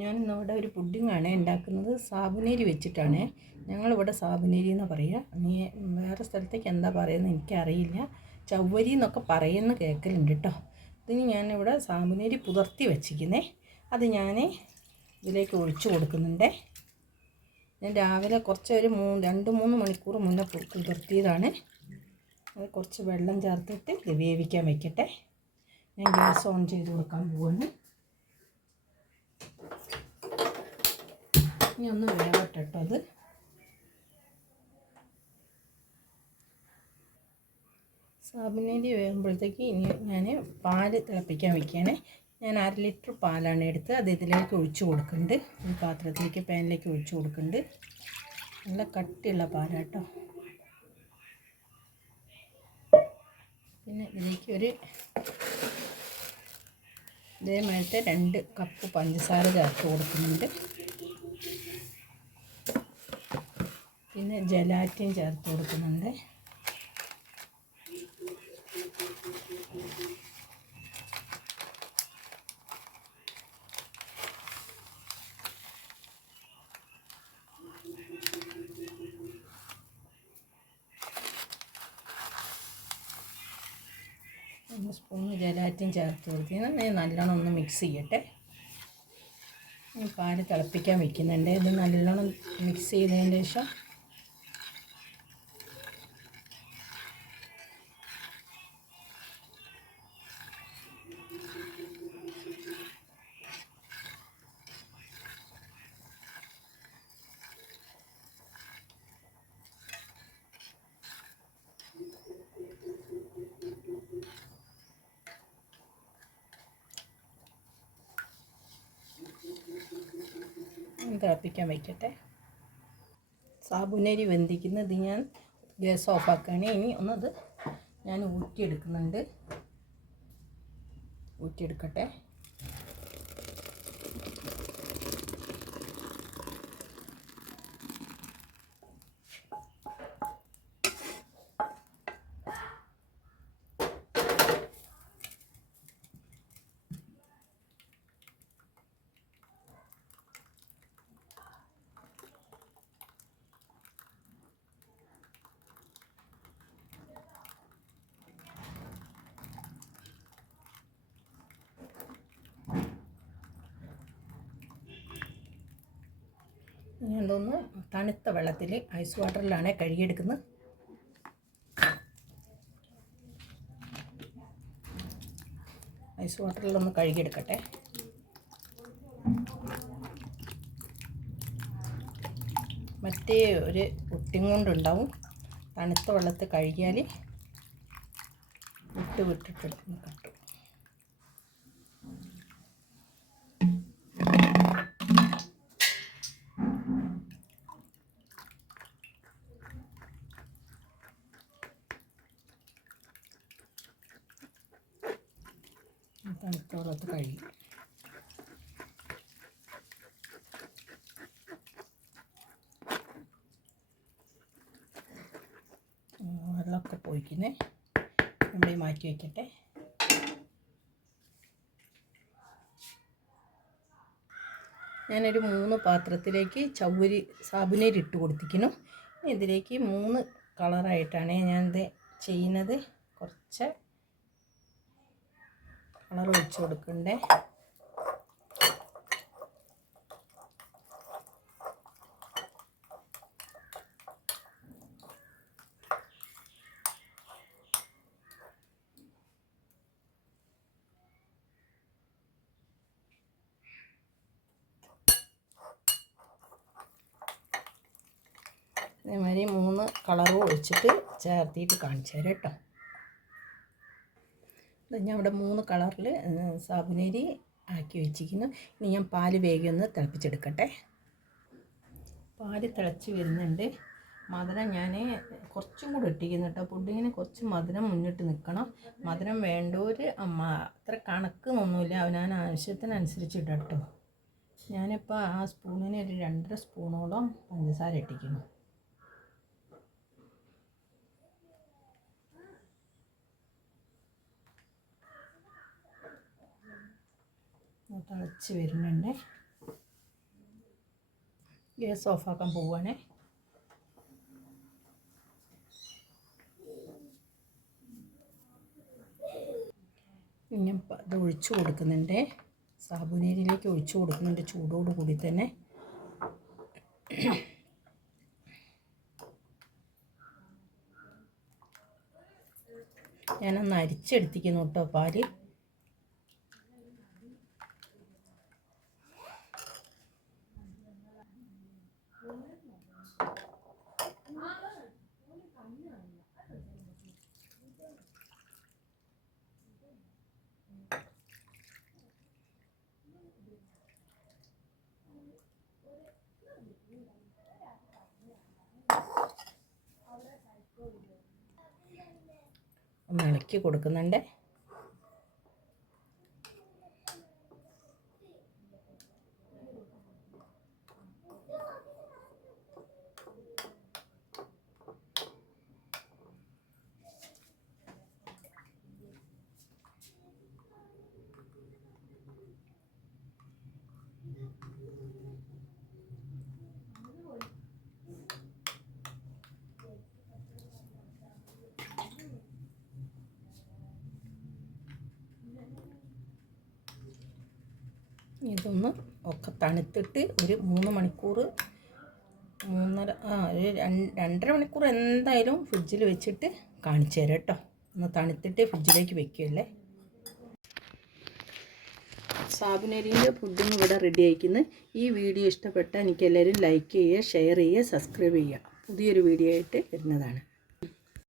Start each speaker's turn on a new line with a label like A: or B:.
A: ഞാൻ ഇന്നിവിടെ ഒരു പുഡിങ്ങാണ് ഉണ്ടാക്കുന്നത്. സാബുനേരി വെച്ചിട്ടാണ്. ഞങ്ങളിവിടെ സാബുനേരി എന്ന് പറയുക നീ വേറെ സ്ഥലത്തേക്ക് എന്താ പറയുന്നത് എനിക്കറിയില്ല. ചവ്വരി എന്നൊക്കെ പറയുന്ന കേൾക്കലുണ്ട് കേട്ടോ. ഇതിന് ഞാനിവിടെ സാബുനേരി പുതർത്തി വെച്ചിരിക്കുന്നേ. അത് ഞാൻ ഇതിലേക്ക് ഒഴിച്ചു കൊടുക്കുന്നുണ്ട്. ഞാൻ രാവിലെ കുറച്ച് ഒരു മൂന്ന് രണ്ട് മൂന്ന് മണിക്കൂർ മുന്നേ പുതിർത്തിയതാണ്. അത് കുറച്ച് വെള്ളം ചേർത്തിട്ട് ഇത് വേവിക്കാൻ വയ്ക്കട്ടെ ഞാൻ ഗ്യാസ് ഓൺ ചെയ്ത് കൊടുക്കാൻ പോവാണ്. ഇനി ഒന്ന് വേവട്ടെ കേട്ടോ അത്. സാബുനരി വേകുമ്പോഴത്തേക്ക് ഇനി ഞാൻ പാൽ തിളപ്പിക്കാൻ വെക്കുകയാണ്. ഞാൻ അര ലിറ്റർ പാലാണ് എടുത്ത് അത് ഇതിലേക്ക് ഒഴിച്ചു കൊടുക്കുന്നുണ്ട്. ഈ പാത്രത്തിലേക്ക് പാനിലേക്ക് ഒഴിച്ചു കൊടുക്കുന്നുണ്ട്. നല്ല കട്ടിയുള്ള പാലാട്ടോ. പിന്നെ ഇതിലേക്ക് ഒരു ഇതേമാരത്തെ രണ്ട് കപ്പ് പഞ്ചസാര ചേർത്ത് കൊടുക്കുന്നുണ്ട്. പിന്നെ ജലാറ്റിൻ ചേർത്ത് കൊടുക്കുന്നുണ്ട്. സ്പൂണ് ജലാറ്റിൻ ചേർത്ത് ഞാൻ നല്ലോണം ഒന്ന് മിക്സ് ചെയ്യട്ടെ. പാൽ തിളപ്പിക്കാൻ വെക്കുന്നുണ്ട്. ഇത് നല്ലോണം മിക്സ് ചെയ്തതിന് ശേഷം തിളപ്പിക്കാൻ വയ്ക്കട്ടെ. സാബുനരി വെന്തിക്കുന്നത് ഞാൻ ഗ്യാസ് ഓഫാക്കുകയാണ് ഇനി ഒന്നത് ഞാൻ ഊറ്റിയെടുക്കുന്നുണ്ട്. ഊറ്റിയെടുക്കട്ടെ. ഇനി തോന്നുന്നു തണുത്ത വെള്ളത്തിൽ ഐസ് വാട്ടറിലാണ് കഴുകിയെടുക്കുന്നത്. ഐസ് വാട്ടറിലൊന്ന് കഴുകിയെടുക്കട്ടെ. മറ്റേ ഒരു ഒട്ടിങ് കൊണ്ടുണ്ടാവും. തണുത്ത വെള്ളത്തിൽ കഴുകിയാൽ വിട്ട് വിട്ടിട്ട് കിട്ടും കഴിയും വെള്ളമൊക്കെ പോയിക്കുന്നേ നമ്മൾ മാറ്റി വയ്ക്കട്ടെ ഞാനൊരു മൂന്ന് പാത്രത്തിലേക്ക് ചൗരി സാബുനേരി ഇട്ട് കൊടുത്തിരിക്കുന്നു ഇതിലേക്ക് മൂന്ന് കളറായിട്ടാണ് ഞാനിത് ചെയ്യുന്നത്. കുറച്ച് കളർ ഒഴിച്ച് കൊടുക്കണ്ടേ. അതേമാതിരി മൂന്ന് കളറും ഒഴിച്ചിട്ട് ചേർത്തിയിട്ട് കാണിച്ചു തരാം കേട്ടോ. ഞാൻ ഇവിടെ മൂന്ന് കളറിൽ സാബുനേരി ആക്കി വെച്ചിരിക്കുന്നു. ഇനി ഞാൻ പാൽ വേഗം ഒന്ന് തിളപ്പിച്ചെടുക്കട്ടെ. പാൽ തിളച്ച് വരുന്നുണ്ട്. മധുരം ഞാൻ കുറച്ചും കൂടി ഇട്ടിരിക്കുന്നു കേട്ടോ. പുഡിങ്ങിന് കുറച്ച് മധുരം മുന്നിട്ട് നിൽക്കണം. മധുരം വേണ്ടവർ അമ്മ അത്ര കണക്കൊന്നുമില്ല. അവനാൻ ആവശ്യത്തിനനുസരിച്ച് ഇടാം കേട്ടോ ഞാനിപ്പോൾ ആ സ്പൂണിന് ഒരു രണ്ടര സ്പൂണോളം പഞ്ചസാര ഇട്ടിരിക്കുന്നു. തിളച്ച് വരുന്നുണ്ട്. ഗ്യാസ് ഓഫാക്കാൻ പോവാണ്. ഞാൻ അത് ഒഴിച്ചു കൊടുക്കുന്നുണ്ട്. സാബുനേരിയിലേക്ക് ഒഴിച്ചു കൊടുക്കുന്നുണ്ട് ചൂടോട് കൂടി തന്നെ. ഞാനൊന്ന് അരിച്ചെടുത്തിക്കുന്നു കേട്ടോ പാൽ. ഒന്ന് ഇളക്കി കൊടുക്കുന്നുണ്ട്. ഇതൊന്ന് ഒക്കെ തണുത്തിട്ട് ഒരു മൂന്ന് മണിക്കൂർ മൂന്നര ആ ഒരു രണ്ട് രണ്ടര മണിക്കൂർ എന്തായാലും ഫ്രിഡ്ജിൽ വെച്ചിട്ട് കാണിച്ചു തരാം കേട്ടോ. ഒന്ന് തണുത്തിട്ട് ഫ്രിഡ്ജിലേക്ക് വെക്കുകയല്ലേ സാബുനരിന്റെ ഫുഡും ഇവിടെ റെഡി ആയിക്കുന്നു. ഈ വീഡിയോ ഇഷ്ടപ്പെട്ടാൽ എനിക്ക് എല്ലാവരും ലൈക്ക് ചെയ്യുക ഷെയർ ചെയ്യുക സബ്സ്ക്രൈബ് ചെയ്യുക. പുതിയൊരു വീഡിയോ ആയിട്ട് വരുന്നതാണ്.